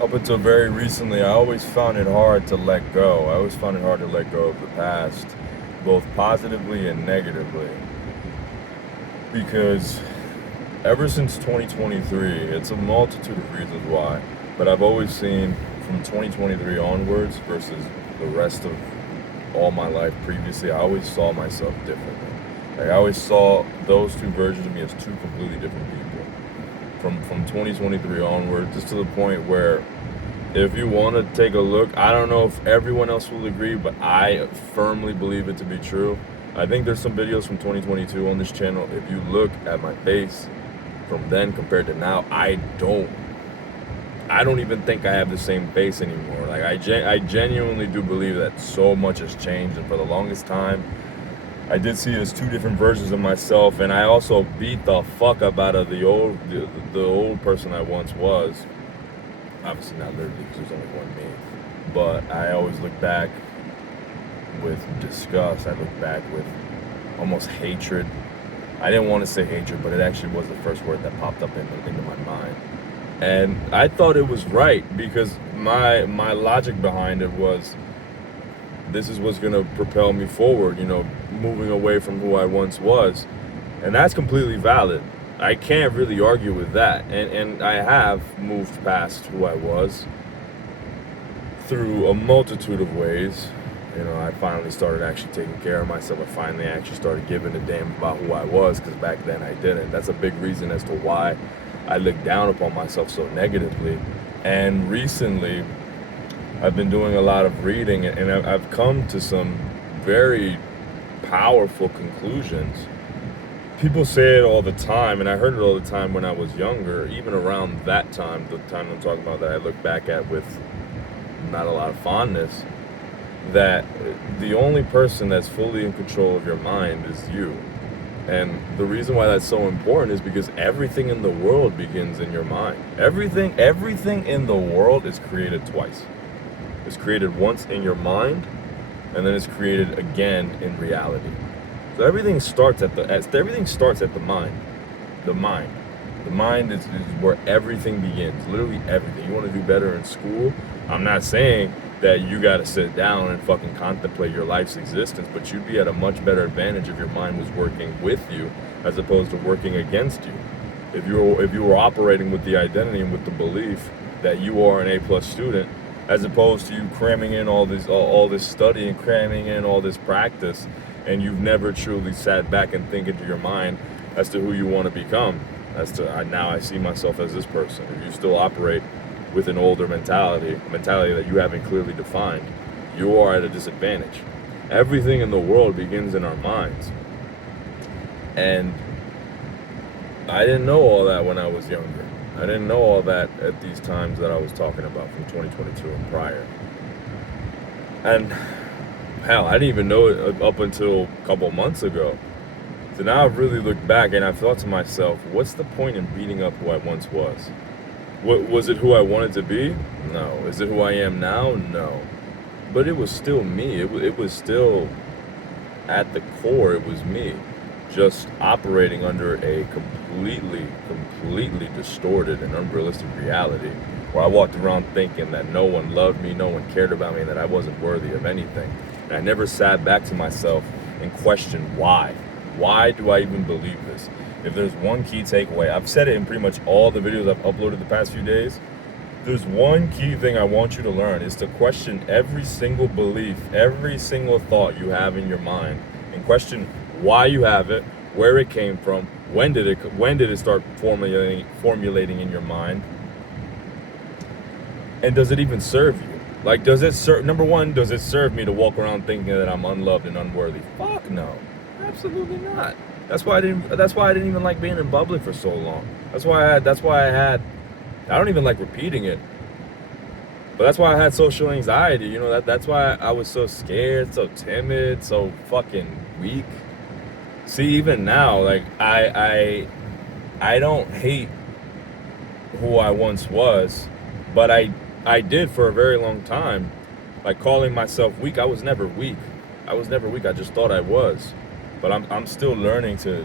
Up until very recently, I always found it hard to let go. I always found it hard to let go of the past, both positively and negatively. Because ever since 2023, it's a multitude of reasons why, but I've always seen from 2023 onwards versus the rest of all my life previously, I always saw myself differently. Like I always saw those two versions of me as two completely different people. From 2023 onward, just to the point where if you want to take a look, I don't know if everyone else will agree, but I firmly believe it to be true. I think there's some videos from 2022 on this channel. If you look at my face from then compared to now, I don't even think I have the same face anymore. Like I genuinely do believe that so much has changed, and for the longest time I did see it as two different versions of myself, and I also beat the fuck up out of the old person I once was. Obviously not literally, because there's only one me. But I always look back with disgust. I look back with almost hatred. I didn't want to say hatred, but it actually was the first word that popped up into my mind. And I thought it was right because my logic behind it was this is what's gonna propel me forward, moving away from who I once was. And that's completely valid. I can't really argue with that. And I have moved past who I was through a multitude of ways. I finally started actually taking care of myself. I finally actually started giving a damn about who I was, because back then I didn't. That's a big reason as to why I look down upon myself so negatively. And recently, I've been doing a lot of reading, and I've come to some very powerful conclusions. People say it all the time, and I heard it all the time when I was younger, even around that time, the time I'm talking about that I look back at with not a lot of fondness, that the only person that's fully in control of your mind is you. And the reason why that's so important is because everything in the world begins in your mind. Everything in the world is created twice. It's created once in your mind, and then it's created again in reality. So everything starts at the mind. The mind. The mind is where everything begins. Literally everything. You want to do better in school? I'm not saying that you got to sit down and fucking contemplate your life's existence, but you'd be at a much better advantage if your mind was working with you as opposed to working against you. If you were operating with the identity and with the belief that you are an A+ student, as opposed to you cramming in all this study and cramming in all this practice, and you've never truly sat back and think into your mind as to who you want to become. Now I see myself as this person. If you still operate with an older mentality, a mentality that you haven't clearly defined, you are at a disadvantage. Everything in the world begins in our minds. And I didn't know all that when I was younger. I didn't know all that at these times that I was talking about from 2022 and prior. And hell, I didn't even know it up until a couple months ago. So now I've really looked back and I've thought to myself, what's the point in beating up who I once was? Was it who I wanted to be? No. Is it who I am now? No. But it was still me. It was still, at the core, it was me. Just operating under a completely distorted and unrealistic reality, where I walked around thinking that no one loved me, no one cared about me, and that I wasn't worthy of anything. And I never sat back to myself and questioned why. Why do I even believe this? If there's one key takeaway, I've said it in pretty much all the videos I've uploaded the past few days. There's one key thing I want you to learn, is to question every single belief, every single thought you have in your mind, and question why you have it, where it came from, when did it start formulating in your mind, and does it even serve you? Like, does it serve? Number one, does it serve me to walk around thinking that I'm unloved and unworthy? Fuck no, absolutely not. That's why I didn't even like being in public for so long. That's why I had. I don't even like repeating it, but that's why I had social anxiety. That's why I was so scared, so timid, so fucking weak. See, even now, like I don't hate who I once was, but I did for a very long time. Like, calling myself weak, I was never weak. I just thought I was. But I'm still learning to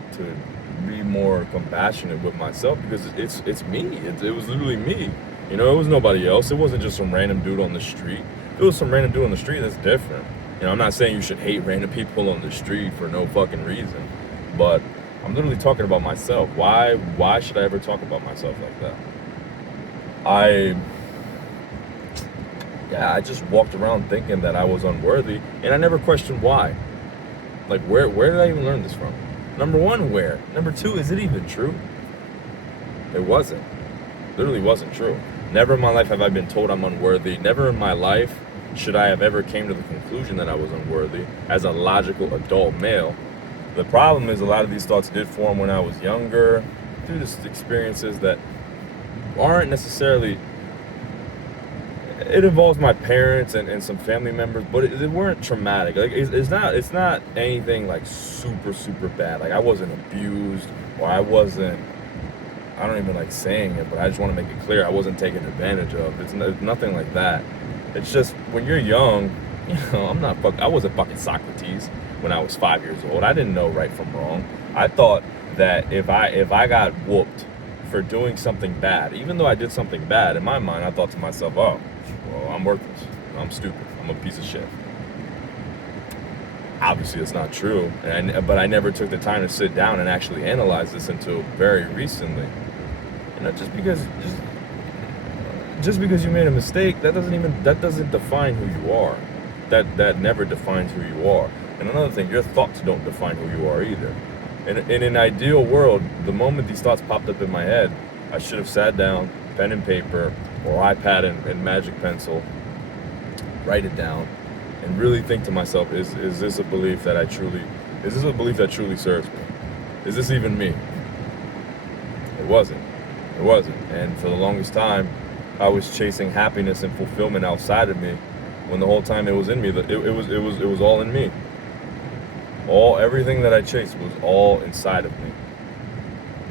be more compassionate with myself, because it's me. It was literally me. You know, it was nobody else. It wasn't just some random dude on the street. If it was some random dude on the street, that's different. You know, I'm not saying you should hate random people on the street for no fucking reason, but I'm literally talking about myself. Why should I ever talk about myself like that? I just walked around thinking that I was unworthy, and I never questioned why. Like, where did I even learn this from? Number one, where? Number two, is it even true? It wasn't. Literally wasn't true. Never in my life have I been told I'm unworthy. Never in my life should I have ever came to the conclusion that I was unworthy as a logical adult male. The problem is a lot of these thoughts did form when I was younger, through just experiences that aren't necessarily, it involves my parents and some family members, but it weren't traumatic. Like, it's not anything like super bad. Like, I wasn't abused, or I don't even like saying it, but I just want to make it clear I wasn't taken advantage of. It's nothing like that. It's just when you're young, you know, I wasn't fucking Socrates when I was 5 years old. I didn't know right from wrong. I thought that if I got whooped for doing something bad, even though I did something bad, in my mind I thought to myself, oh, well, I'm worthless. I'm stupid. I'm a piece of shit. Obviously, it's not true, but I never took the time to sit down and actually analyze this until very recently. You know, just because you made a mistake, that doesn't define who you are. That never defines who you are. And another thing, your thoughts don't define who you are either. In an ideal world, the moment these thoughts popped up in my head, I should have sat down, pen and paper, or iPad and magic pencil, write it down, and really think to myself, is this a belief that truly serves me? Is this even me? It wasn't. And for the longest time, I was chasing happiness and fulfillment outside of me, when the whole time it was in me. It was all in me. Everything that I chased was all inside of me.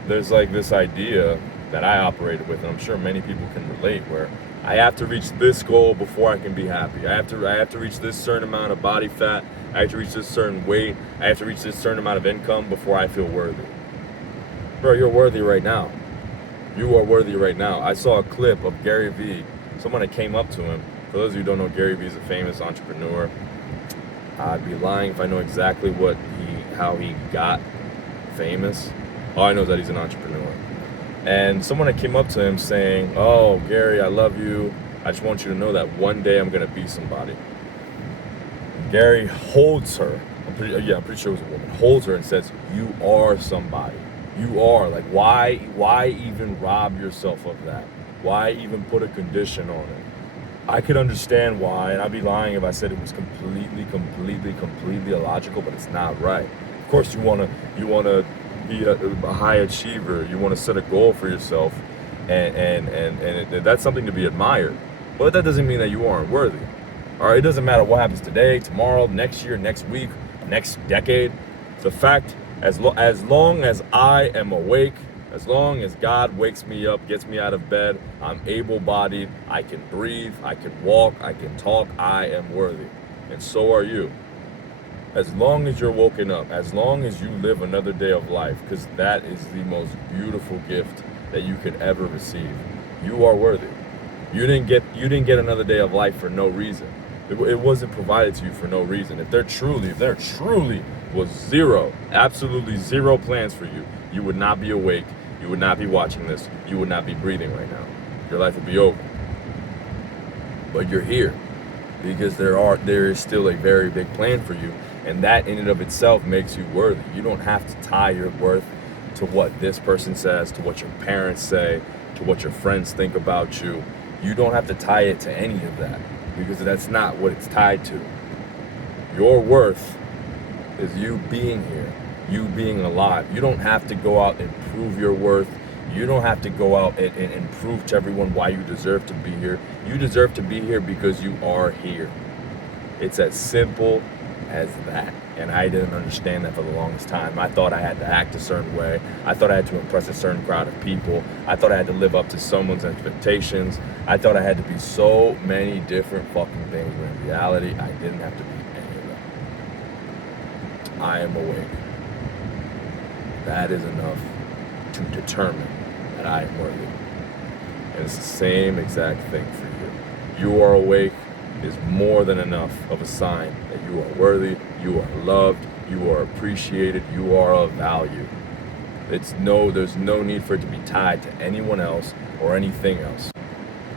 There's like this idea that I operated with, and I'm sure many people can relate, where I have to reach this goal before I can be happy. I have to reach this certain amount of body fat. I have to reach this certain weight. I have to reach this certain amount of income before I feel worthy. Bro, you're worthy right now. You are worthy right now. I saw a clip of Gary Vee. Someone that came up to him. For those of you who don't know, Gary Vee is a famous entrepreneur. I'd be lying if I know exactly how he got famous. All I know is that he's an entrepreneur. And someone that came up to him saying, "Oh, Gary, I love you. I just want you to know that one day I'm gonna be somebody." Gary holds her. I'm pretty sure it was a woman. Holds her and says, "You are somebody. You are." Like, why even rob yourself of that? Why even put a condition on it? I could understand why, and I'd be lying if I said it was completely illogical, but it's not right. Of course, you wanna be a high achiever. You want to set a goal for yourself, and that's something to be admired. But that doesn't mean that you aren't worthy. All right, it doesn't matter what happens today, tomorrow, next year, next week, next decade. The fact, as long as I am awake, as long as God wakes me up, gets me out of bed, I'm able-bodied, I can breathe, I can walk, I can talk, I am worthy. And so are you. As long as you're woken up, as long as you live another day of life, because that is the most beautiful gift that you could ever receive. You are worthy. You didn't get another day of life for no reason. It wasn't provided to you for no reason. If there truly was absolutely zero plans for you, you would not be awake, you would not be watching this, you would not be breathing right now. Your life would be over. But you're here because there is still a very big plan for you, and that in and of itself makes you worthy. You don't have to tie your worth to what this person says, to what your parents say, to what your friends think about you. You don't have to tie it to any of that, because that's not what it's tied to. Your worth is you being here, you being alive. You don't have to go out and prove your worth. You don't have to go out and prove to everyone why you deserve to be here. You deserve to be here because you are here. It's as simple as that. And I didn't understand that for the longest time. I thought I had to act a certain way. I thought I had to impress a certain crowd of people. I thought I had to live up to someone's expectations. I thought I had to be so many different fucking things, when in reality, I didn't have to be any of them. I am awake. That is enough to determine that I am worthy. And it's the same exact thing for you. You are awake is more than enough of a sign that you are worthy, you are loved, you are appreciated, you are of value. There's no need for it to be tied to anyone else or anything else.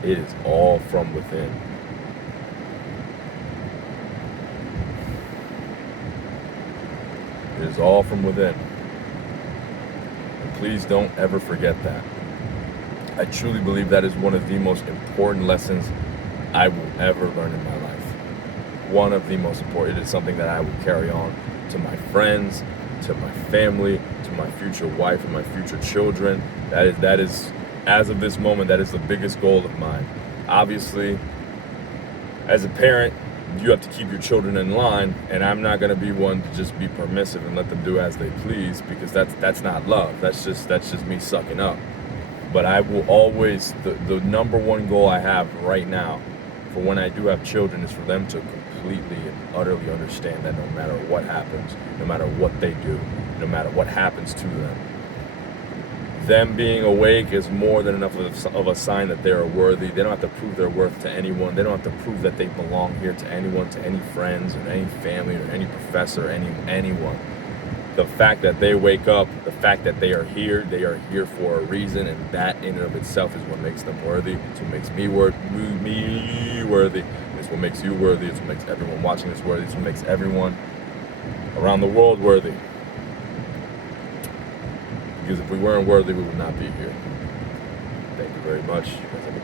It is all from within. It is all from within. And please don't ever forget that. I truly believe that is one of the most important lessons I will ever learn in my life. One of the most important. It is something that I will carry on to my friends, to my family, to my future wife and my future children. That is, as of this moment, that is the biggest goal of mine. Obviously, as a parent, you have to keep your children in line, and I'm not going to be one to just be permissive and let them do as they please, because that's not love. That's just me sucking up. But I will always, the number one goal I have right now for when I do have children is for them to completely and utterly understand that no matter what happens, no matter what they do, no matter what happens to them being awake is more than enough of a sign that they are worthy. They don't have to prove their worth to anyone. They don't have to prove that they belong here to anyone, to any friends or any family or any professor, anyone. The fact that they wake up, the fact that they are here for a reason, and that in and of itself is what makes them worthy. It's what makes me worthy. It's what makes you worthy. It's what makes everyone watching this worthy. It's what makes everyone around the world worthy. Because if we weren't worthy, we would not be here. Thank you very much. You guys have a